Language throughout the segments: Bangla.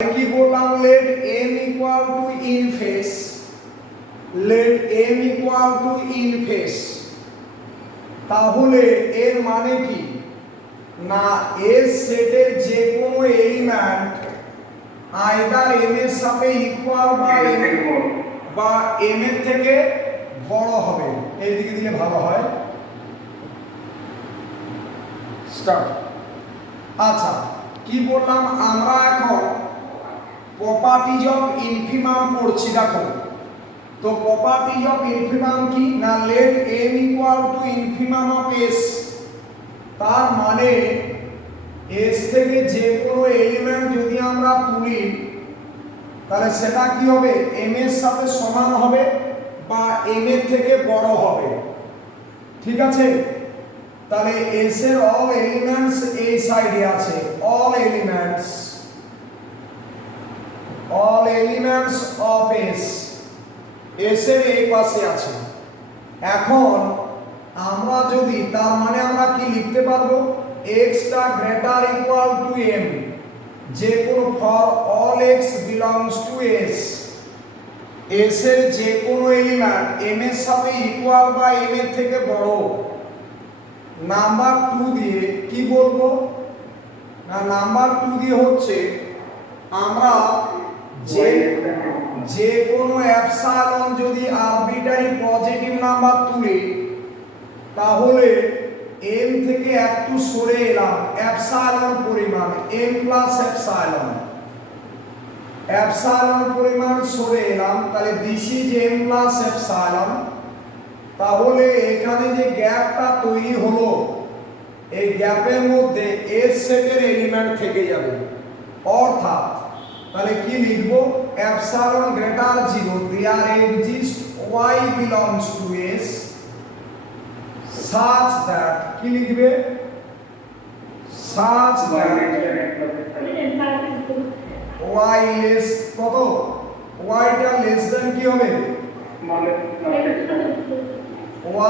কি বললাম, let m equal to in face, let m equal to in face। তাহলে এর মানে কি না, এস সেটের যে কোনো এলিমেন্ট আইদার m এর সাথে ইকুয়াল বা m এর থেকে বড় হবে। এই দিকে দিলে ভালো হয়। স্টার্ট। আচ্ছা, কি বললাম আমরা এখন প্রপার্টিজ অফ ইনফিমাম পড়ছি। দেখো তো প্রপার্টিজ অফ ইনফিমাম কি না, let m equal to infimum of s। তার মানে s থেকে যে কোনো এলিমেন্ট যদি আমরা তুলি তাহলে সেটা কি হবে, m এর সাথে সমান হবে বা m এর থেকে বড় হবে। ঠিক আছে, তাহলে s এর অল এলিমেন্টস এই সাইডে আছে, all elements of s, s এর এই পাশে আছে। এখন আমরা যদি, তার মানে আমরা কি লিখতে পারবো, x টা গ্রেটার ইকুয়াল টু m, যে কোনো for all x belongs to s, s এর যে কোনো এলিমেন্ট m এর সাথে ইকুয়াল বা m এর থেকে বড়। নাম্বার 2 দিয়ে কি বলবো না, নাম্বার 2 দিয়ে হচ্ছে আমরা যে কোনো এপসাইলন যদি আরবিটারি পজিটিভ নাম্বার তুলি তাহলে m থেকে একটু সরে এলাম, এপসাইলন পরিমাণ m প্লাস এপসাইলন পরিমাণ সরে এলাম, তাহলে this is m plus epsilon. তাহলে এখানে যে গ্যাপটা তৈরি হলো এই গ্যাপের মধ্যে s সেটের এলিমেন্ট থেকে যাবে। অর্থাৎ তাহলে কি লিখব, epsilon greater 0 there exist y belongs to s such that, কি লিখবে, such that y less কত, y টা লেস দ্যান কি হবে,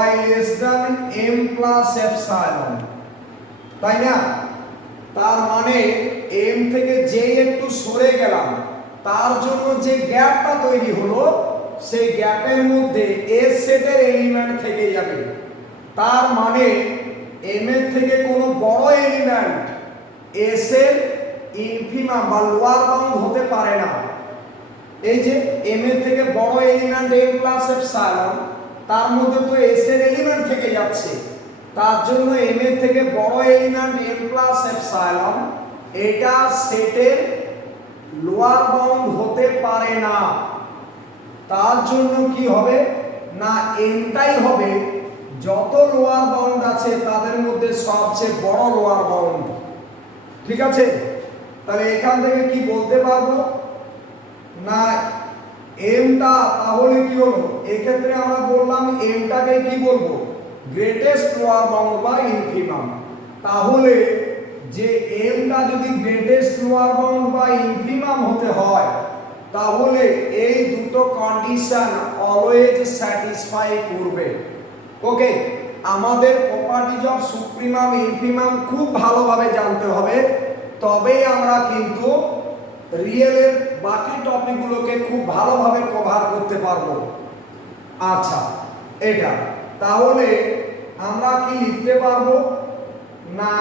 y less than m plus epsilon, তাই না? তার মানে m থেকে যে একটু সরে গেলাম তার জন্য যে গ্যাপটা তৈরি হলো সেই গ্যাপের মধ্যে s সেটের এলিমেন্ট থেকে যাবে। তার মানে m এর থেকে কোনো বড় এলিমেন্ট s এর ইনফিমাম বা লোয়ার বাউন্ড হতে পারে না। এই যে m এর থেকে বড় এলিমেন্ট m প্লাস এপসাইলন, তার মধ্যে তো s এর এলিমেন্ট থেকে যাচ্ছে, তার জন্য m এর থেকে বড় এলিমেন্ট m প্লাস এপসাইলন এটা সেটের লোয়ার বাউন্ড হতে পারে না। তার জন্য কি হবে না, এনটাই হবে যত লোয়ার বাউন্ড আছে তাদের মধ্যে সবচেয়ে বড় লোয়ার বাউন্ড। ঠিক আছে, তাহলে এখান থেকে কি বলতে পারবো না, এমটা তাহলে কি হলো, এক্ষেত্রে আমরা বললাম এমটাকে কি বলবো, গ্রেটেস্ট লোয়ার বাউন্ড বা ইনফিমাম। তাহলে যে এমটা যদি গ্রেটেস্ট লোয়ার বাউন্ড বা ইনফিমাম হতে হয় তাহলে এই দুটো কন্ডিশন অলওয়েজ স্যাটিসফাই করবে। ওকে, আমাদের প্রপার্টিজ অফ সুপ্রিমাম ইনফিমাম খুব ভালোভাবে জানতে হবে, তবেই আমরা কিন্তু রিয়েলের বাকি টপিকগুলোকে খুব ভালোভাবে কভার করতে পারবো। আচ্ছা, এটা তাহলে আমরা কি লিখতে পারবো না,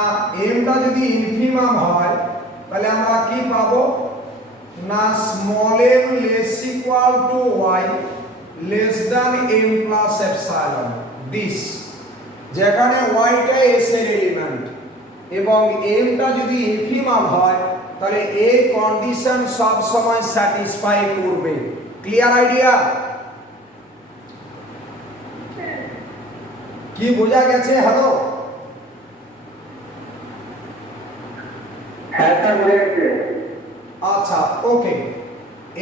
এমটা যদি ইনফিমাম হয় তাহলে আমরা কি পাবো না, small m less equal to y less than m plus epsilon. This যেখানে y টা s এর এলিমেন্ট এবং m টা যদি ইনফিমাম হয় তাহলে এই কন্ডিশন সব সময় স্যাটিসফাই করবে। Clear idea? কি বোঝা গেছে? হ্যালো, আচ্ছা ওকে।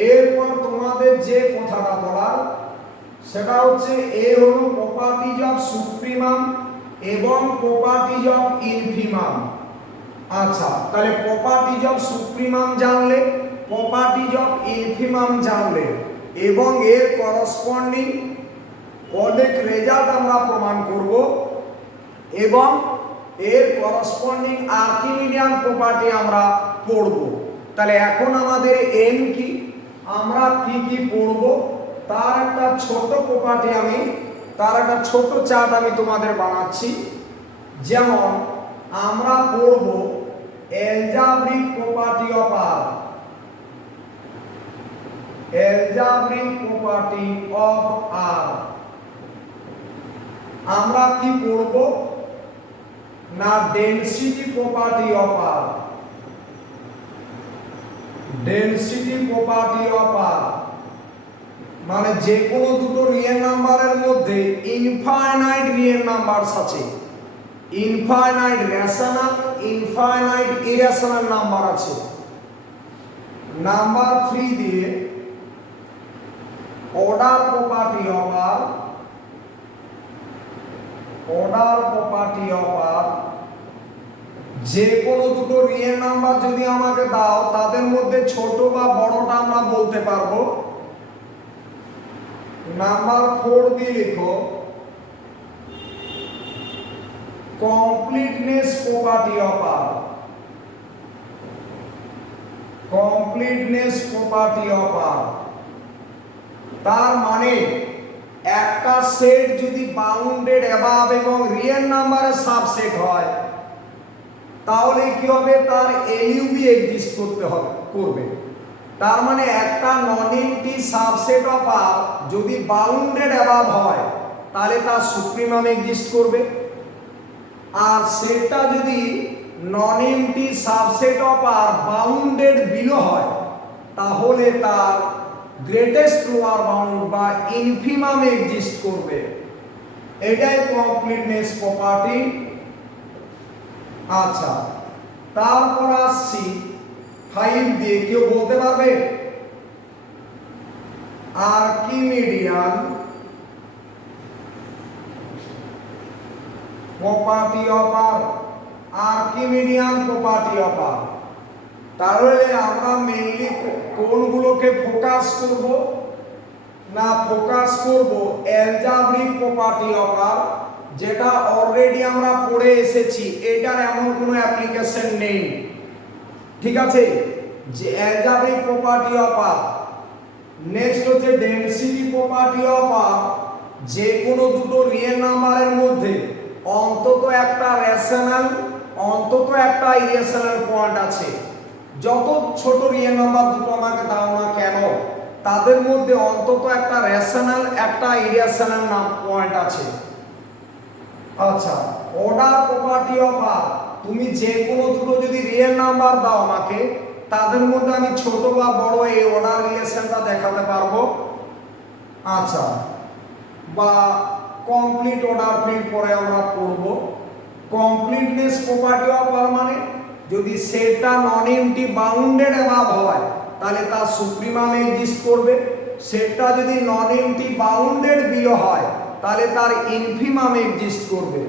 এরপর তোমাদের যে কথাটা বলার সেটা হচ্ছে এ হলো প্রপার্টিজ অফ সুপ্রিমাম এবং প্রপার্টিজ অফ ইনফিমাম। আচ্ছা, তাহলে প্রপার্টিজ অফ সুপ্রিমাম জানলে, প্রপার্টিজ অফ ইনফিমাম জানলে এবং এর করসপন্ডিং অনেক রেজাল্ট আমরা প্রমাণ করব এবং এর করসপন্ডিং আর্কিমিডিয়ান প্রপার্টি আমরা পড়ব। তাহলে এখন আমাদের এম কি, আমরা কি কি পড়ব তার একটা ছোট প্রপার্টি তার একটা ছোট চার্ট আমি তোমাদের বানাচ্ছি। যেমন আমরা পড়ব algebraic property of R, algebraic property of R. আমরা কি পড়ব না density property of R, density property of R মানে যে কোনো দুটো রিয়েল নাম্বারের মধ্যে ইনফাইনাইট রিয়েল নাম্বারস আছে, infinite rational, infinite irrational number আছে। নাম্বার 3 দিয়ে order property of R, order property of R যে কোনো দুটো রিয়েল নাম্বার যদি আমাকে দাও তাদের মধ্যে ছোট বা বড়টা আমরা বলতে পারবো। নাম্বার 4 দিয়ে লিখো completeness property of R, completeness property of R তার মানে একটা সেট যদি বাউন্ডেড অ্যাবাভ এবং রিয়েল নাম্বারের সাবসেট হয় তাহলে কি হবে, তার এলইউবি এক্সিস্ট করবে। তার মানে একটা নন এমটি সাবসেট অফ আর যদি বাউন্ডেড অ্যাবাভ হয় তাহলে তার সুপ্রিমাম এক্সিস্ট করবে, আর সেটটা যদি non empty subset of R bounded below হয় তাহলে তার গ্রেটেস্ট লোয়ার বাউন্ড বা ইনফিমাম এক্সিস্ট করবে। এটাই কমপ্লিটনেস প্রপার্টি। আচ্ছা, তারপর আসছি 5 দিয়ে, কেউ বলতে পারবে Archimedean property of R, Archimedean property of R. তাহলে আমরা মেইনলি কোনগুলোকে ফোকাস করব না, ফোকাস করব অ্যালজেব্রিক প্রপার্টি অফ আর, যেটা অলরেডি আমরা পড়ে এসেছি, এটার এমন কোনো অ্যাপ্লিকেশন নেই। ঠিক আছে, যে algebraic property of R. Next হচ্ছে ডেনসিটি প্রপার্টি অফ আর, যে কোনো দুটো রিয়েল নাম্বারের মধ্যে অন্তত একটা রেশনাল, অন্তত একটা ইরেশনাল পয়েন্ট আছে। যত ছোট রিয়েল নাম্বার দুটো আমাকে দাও না কেন তাদের মধ্যে অন্তত একটা রেশনাল, একটা ইরেশনাল পয়েন্ট আছে। আচ্ছা, অর্ডার প্রপার্টি অফ আর, তুমি যে কোনো দুটো যদি রিয়েল নাম্বার দাও আমাকে তাদের মধ্যে আমি ছোট বা বড় এই অর্ডার রিলেশনটা দেখাতে পারবো। আচ্ছা, বা কমপ্লিট অর্ডার ফিল্ড পরে আমরা পড়ব। কমপ্লিটনেস প্রপার্টি অফ আর মানে যদি সেটটা নন এমটি বাউন্ডেড অ্যাবাভ হয় তাহলে তার সুপ্রিমাম এক্সিস্ট করবে, সেটটা যদি নন এমটি বাউন্ডেড বিলো হয় তাহলে তার ইনফিমাম এক্সিস্ট করবে।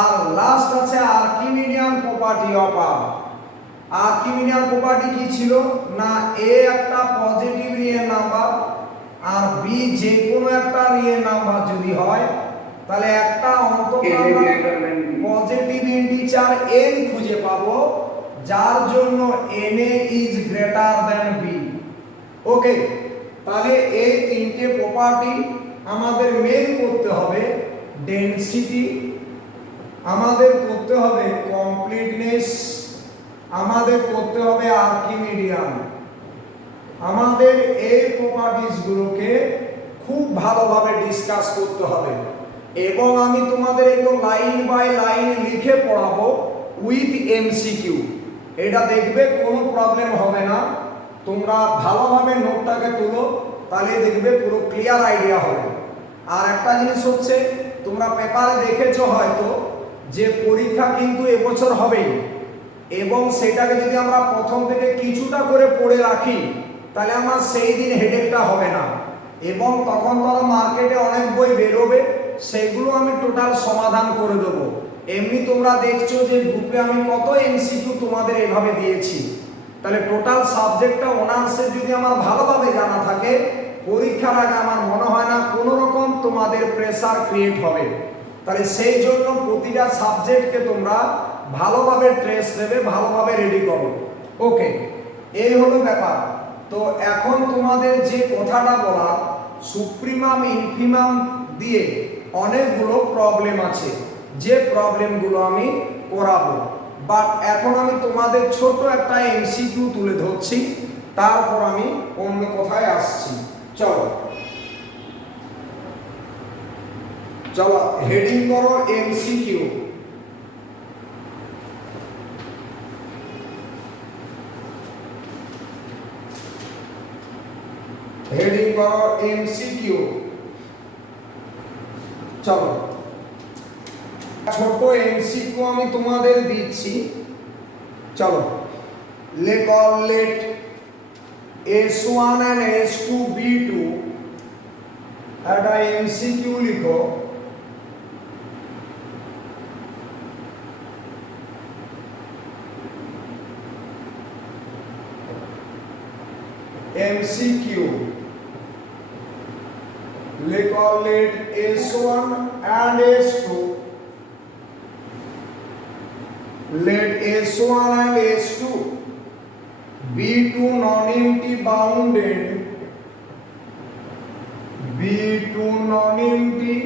আর লাস্ট আছে Archimedean property of R. Archimedean property কি ছিল না, এ একটা পজিটিভ রিয়েল নাম্বার আর বি যে কোনো একটা রিয়েল নাম্বার যদি হয় তাহলে একটা অন্তত আমরা পজিটিভ ইন্টিজার n খুঁজে পাবো যার জন্য na is greater than b। ওকে, তাহলে এই তিনটে প্রপার্টি আমাদের মেন করতে হবে। ডেনসিটি আমাদের করতে হবে, কমপ্লিটনেস আমাদের করতে হবে, আর্কিমিডিয়ান আমাদের এই প্রপার্টিজ গুলোকে খুব ভালোভাবে ডিসকাস করতে হবে এবং আমি তোমাদের এগুলো লাইন বাই লাইন লিখে পড়াবো উইথ এমসিকিউ। এটা দেখবে কোনো প্রবলেম হবে না, তোমরা ভালোভাবে নোটটাকে তুলো তাহলে দেখবে পুরো ক্লিয়ার আইডিয়া হবে। আর একটা জিনিস হচ্ছে, তোমরা পেপারে দেখেছো হয়তো যে পরীক্ষা কিন্তু এবছর হবেই এবং সেটাকে যদি আমরা প্রথম থেকে কিছুটা করে পড়ে রাখি তাহলে আমার সেই দিন হেডেকটা হবে না এবং তখন ধরো মার্কেটে অনেক বই বেরোবে, সেগুলো আমি টোটাল সমাধান করে দেবো। এমনি তোমরা দেখছো যে গ্রুপে আমি কত এমসিকিউ তোমাদের এভাবে দিয়েছি, তাহলে টোটাল সাবজেক্টটা অনার্সের যদি আমার ভালোভাবে জানা থাকে পরীক্ষার আগে আমার মনে হয় না কোনো রকম তোমাদের প্রেসার ক্রিয়েট হবে। তাহলে সেই জন্য প্রতিটা সাবজেক্টকে তোমরা ভালোভাবে ট্রেস নেবে, ভালোভাবে রেডি করো। ওকে, এই হলো ব্যাপার। তো এখন তোমাদের যে কথাটা বলা, সুপ্রিমাম ইনফিমাম দিয়ে অনেকগুলো প্রবলেম আছে, যে প্রবলেমগুলো আমি করাবো। বাট এখন আমি তোমাদের ছোট একটা এমসিকিউ তুলে ধরছি, তারপর আমি অন্য কথায় আসছি। চলো চলো হেডিং করো এমসিকিউ। হেডিং করো এমসিকিউ। চলো ছোট এমসিকিউ আমি তোমাদের দিচ্ছি। চলো let S1 and S2 B2 একটা এমসিকিউ লিখো। MCQ লিখো let S1 and S2 let S1 and S2 B2 non-empty bounded B2 non-empty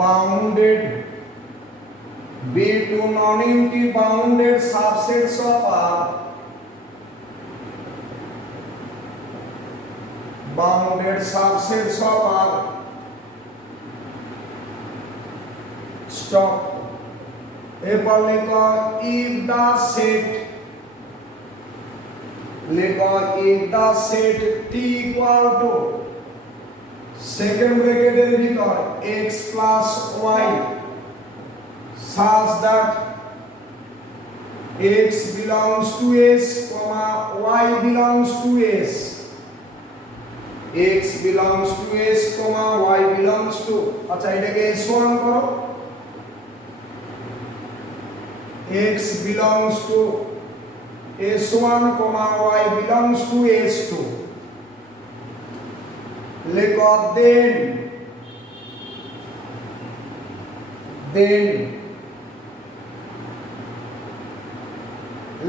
bounded B2 non-empty bounded subsets of R bounded subsets of R. Stop. এরপর লেখো if the set T equal to second ব্র্যাকেটের ভিতর x plus y such that x belongs to S, y belongs to S, x belongs to S, y belongs to, আচ্ছা এটাকে S1 করো, x belongs to S1, y belongs to S2. লেখো then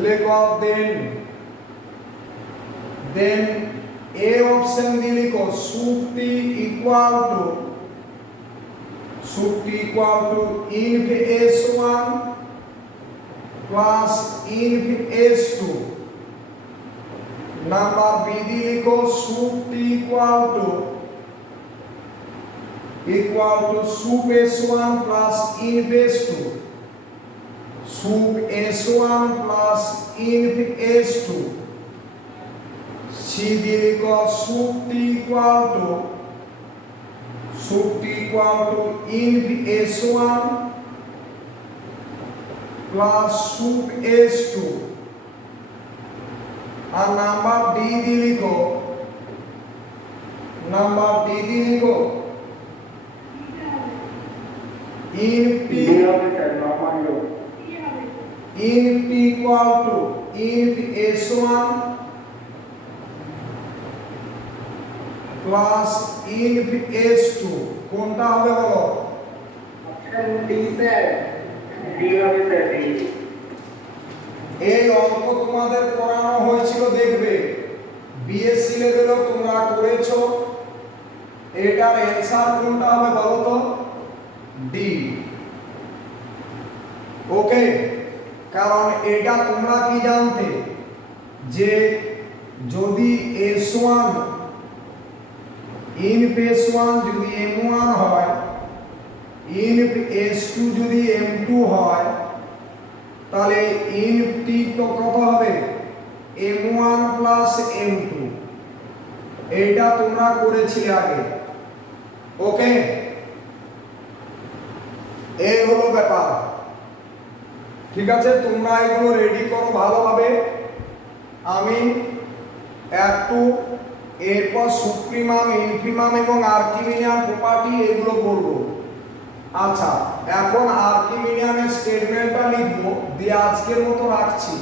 লেখো then a অপশন দিয়ে লিখো sup t equal to inf S1 plus inf S2. Number b দিয়ে লিখো sup t equal to sup S1 plus inf S2, sup S1 plus inf S2. C দিয়ে লিখো sup t equal to inf S1 plus sup S2. R number D দিয়ে লিখো inf t equal to inf S1 plus inf S2. কোনটা হবে বলো? অপশন ডি স্যার, ডি হবে স্যার, ডি। এই অঙ্ক তোমাদের করানো হয়েছিল, দেখবে বিএসসি লেভেলেও তোমরা করেছো। এটার অ্যানসার কোনটা হবে বলো তো? ডি। ওকে, কারণ এটা তোমরা কি জানতে যে যদি S1 ইনফ S1 যদি M1 হয়, ইনফ S2 যদি M2 হয়, তাহলে ইনফ t কত হবে? M1 plus M2। এইটা তোমরা করেছিলে আগে। ওকে, এই হলো ব্যাপার। ঠিক আছে, তোমরা এগুলো রেডি করো ভালোভাবে। আমি একটু এরপর সুপ্রিমাম, ইনফিমাম এবং আর্কিমিনিয়ান প্রপার্টি এগুলো করব। আচ্ছা, এখন আর্কিমিনিয়ানের স্টেটমেন্টটা লিখবো, দিয়ে আজকের মতো রাখছি।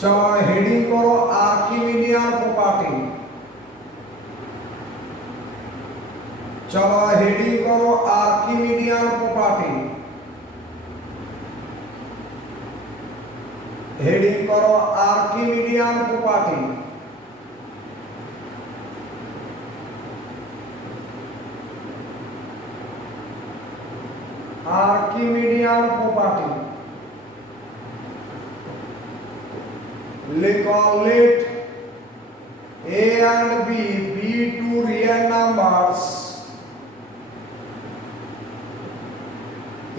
চলো হেডিং করো আর্কিমিনিয়ান প্রপার্টি। চলো হেডিং করো আর্কিমিনিয়ান প্রপার্টি। হেডিং করো Archimedean property. Archimedean property let A and B be two real numbers,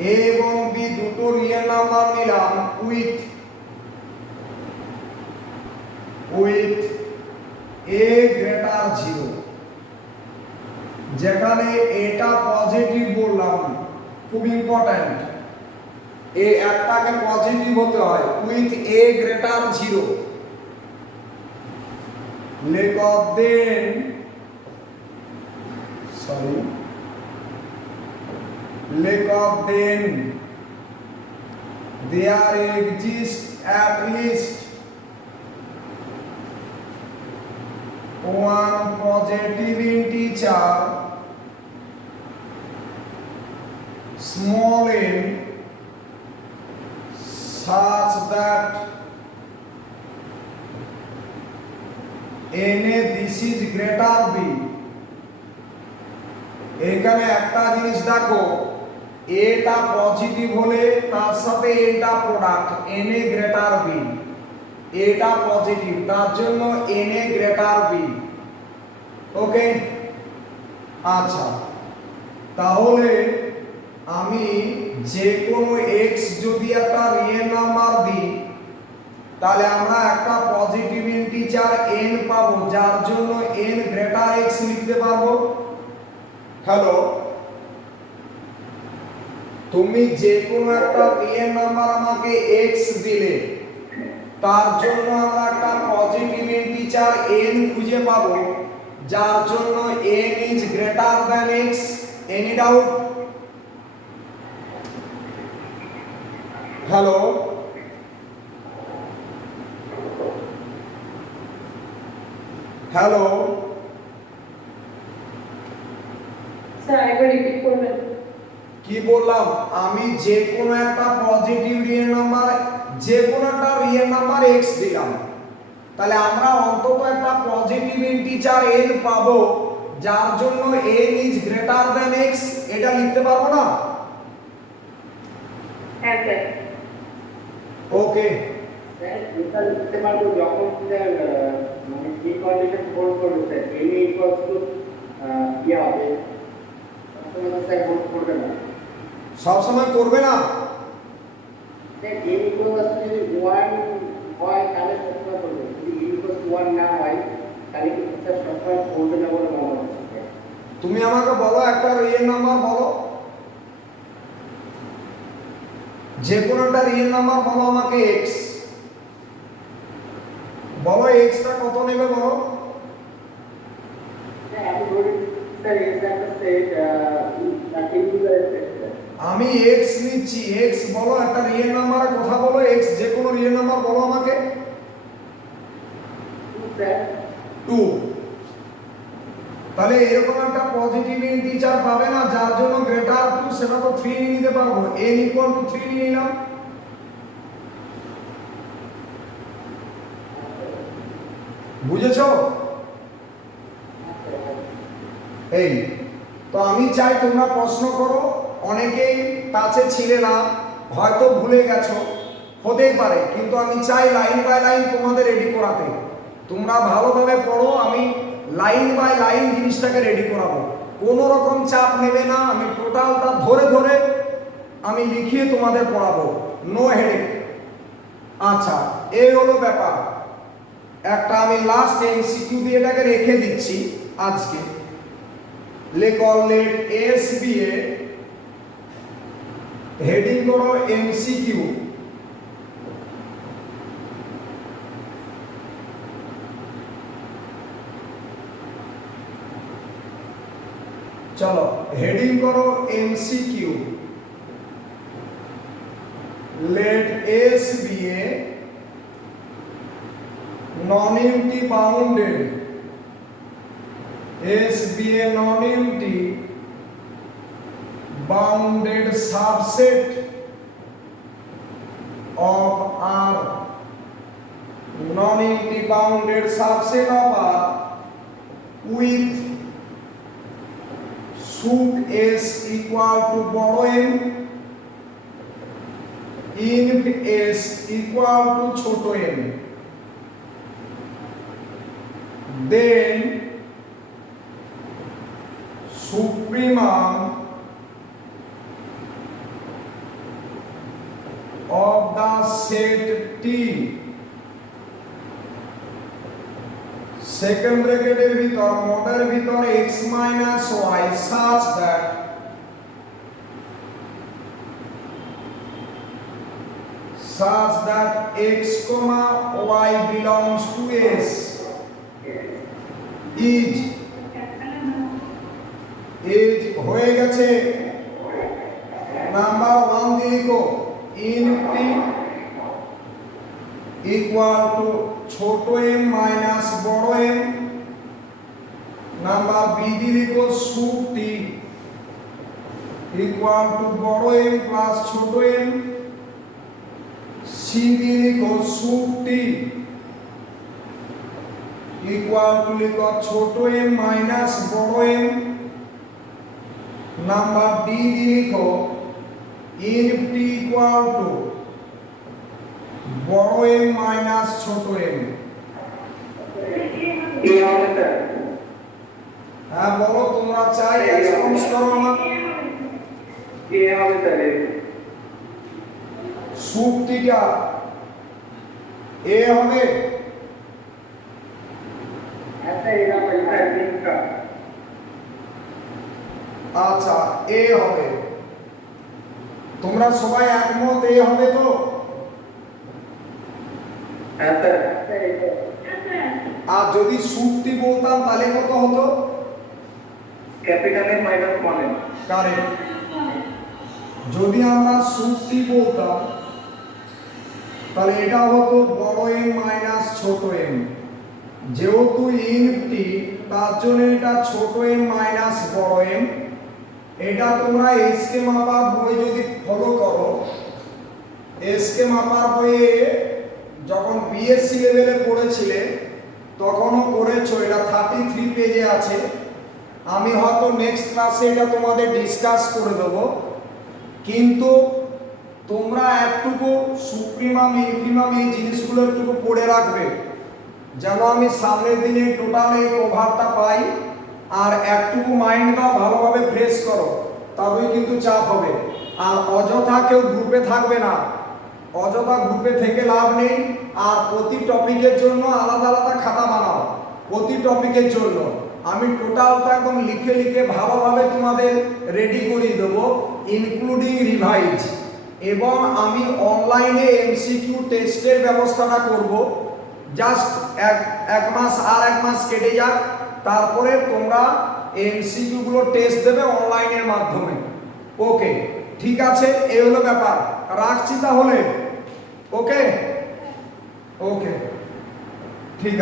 A এবং B দুটো রিয়েল নাম্বার নিলাম with A greater 0, যেখানে এটা পজিটিভ বললাম, খুব ইম্পর্ট্যান্ট, এ একটাকে পজিটিভ হতে হয় with A greater 0। লেখক দেন there exists at least one positive integer small n such that n this is greater b। এখানে একটা জিনিস দেখো, এটা পজিটিভ হলে তার সাথে এটা প্রোডাক্ট n গ্রেটার b, এটা পজিটিভ তার জন্য n গ্রেটার b। ওকে, আচ্ছা, তাহলে আমি যে কোনো x যদি একটা রিয়েল নাম্বার দিই, তাহলে আমরা একটা পজিটিভ ইন্টিজার n পাবো, যার জন্য n গ্রেটার x লিখতে পারবো। হ্যালো, তুমি যে কোনো একটা রিয়েল নাম্বার আমাকে x দিলে, তার জন্য আমরা একটা পজিটিভ ইন্টিজার n খুঁজে পাবো, যার জন্য n is greater than x। Any doubt? Hello, hello, sir একবার রিপিট করবেন। কি বললাম? আমি যে কোনো একটা পজিটিভ রিয়েল নাম্বার, যে কোনো একটা রিয়েল নাম্বার x দিলাম, তাহলে আমরা অন্তত একটা পজিটিভ ইন্টিজার n পাবো, যার জন্য n is greater than x। এটা লিখতে পারবো না? হ্যাঁ স্যার। ওকে, স্যার এটা লিখতে পারবো যখন স্যার মানে কি কন্ডিশন হোল্ড করবে স্যার, n ইকুয়ালস টু ইয়া হবে, তখন স্যার হোল্ড করবে না সব সময় করবে না। স্যার। n ইকুয়ালস টু যদি 1 হয় তাহলে সবসময় করবে, যদি n ইকুয়ালস টু 1 না হয় তাহলে কি স্যার সবসময় করবে না বলে মনে হচ্ছে। তুমি আমাকে বলো একটা রিয়েল নাম্বার বলো, যে কোনো একটা রিয়েল নাম্বার বলো আমাকে x, বলো x টা কত নেবে বলো। স্যার আমি ধরি স্যার এর একটা সেট ইন্টিজার সেট স্যার। আমি x নিচ্ছি, x বলো একটা রিয়েল নাম্বারের কথা বলো, x যে কোনো রিয়েল নাম্বার বলো আমাকে। স্যার 2। তাহলে এরকম একটা পজিটিভ ইন্টিজার পাবে না, যার জন্য গ্রেটার 2, সেটা তো 3 নিতে পারবো, n ইকুয়াল টু 3 নিয়ে নিলাম। বুঝেছো? এই তো আমি চাই তোমরা প্রশ্ন করো, অনেকেই টাচে ছিলে না, হয়তো ভুলে গেছো, হতেই পারে, কিন্তু আমি চাই লাইন বাই লাইন তোমাদের রেডি করাতে। তোমরা ভালোভাবে পড়ো, আমি লাইন বাই লাইন জিনিসটাকে রেডি করাবো, কোনো রকম চাপ নেবে না, আমি টোটালটা ধরে ধরে আমি লিখিয়ে তোমাদের পড়াবো, নো হেডেক। আচ্ছা, এই হলো ব্যাপার। একটা আমি লাস্ট এমসিকিউ দিয়ে এটাকে রেখে দিচ্ছি আজকে। লেট এসবিএ, হেডিং করো এমসিকিউ। চলো হেডিং করো MCQ. Let S be a non-empty bounded, SBA non-empty bounded subset of R non-empty bounded subset of R with suit S equal to বড় M, inf S equal to ছোট m, then supremum of the set T, second bracket এর ভিতর মডের ভিতর x minus y such that x comma y belongs to S is হয়ে গেছে। নাম্বার 1 দিয়ে লিখো int equal to ছোট m minus বড় m। নাম্বার বি দিয়ে লিখো sup t equal to বড় m plus ছোট m। সি দিয়ে লিখো sup t equal to লিখো ছোট m minus বড় m। নাম্বার ডি দিয়ে লিখো inf t equal to বড় m minus ছোট m। কি হবে স্যার? হ্যাঁ বলো তোমরা চাই রেসপন্স করো আমার। কি হবে স্যার? সুক্তিটা এ হবে। আচ্ছা এটা পরীক্ষা লিখা। আচ্ছা এ হবে। তোমরা সবাই একমত এ হবে তো? হ্যাঁ স্যার। আর যদি সুক্তি বলতাম তাহলে কত হতো? ক্যাপিটাল এর মাইনাস 1 কারেক্ট। যদি আমরা সুক্তি বলতাম তাহলে এটা হতো বড় m মাইনাস ছোট m। যেহেতু ইনফটি তার জন্য এটা ছোট m মাইনাস বড় m। এটা তোমরা এসকে মাপার বই যদি ফলো করো, এসকে মাপার বইয়ে যখন বিএসসি লেভেলে পড়েছিলে তখনও করেছো, এটা 33 পেজে আছে। আমি হয়তো নেক্সট ক্লাসে এটা তোমাদের ডিসকাস করে দেবো, কিন্তু তোমরা একটুকু সুপ্রিমাম ইনফিমাম এই জিনিসগুলো একটুকু পড়ে রাখবে, যেন আমি সামনের দিনে টোটাল এই কভারটা পাই। আর একটুকু মাইন্ডটা ভালোভাবে ফ্রেশ করো, তবেই কিন্তু চাপ হবে। আর অযথা কেউ গ্রুপে থাকবে না, অযথা গ্রুপে থেকে লাভ নেই। আর প্রতি টপিকের জন্য আলাদা আলাদা খাতা বানাও, প্রতি টপিকের জন্য। আমি টোটালটা একদম লিখে লিখে ভালোভাবে তোমাদের রেডি করিয়ে দেবো, ইনক্লুডিং রিভাইজ। এবং আমি অনলাইনে এমসিকিউ টেস্টের ব্যবস্থাটা করব। জাস্ট এক মাস আর এক মাস কেটে যাক, তারপরে তোমরা এমসিকিউগুলো টেস্ট দেবে অনলাইনের মাধ্যমে। ওকে ঠিক আছে, এই হলো ব্যাপার। রাখছি তাহলে। ওকে ওকে।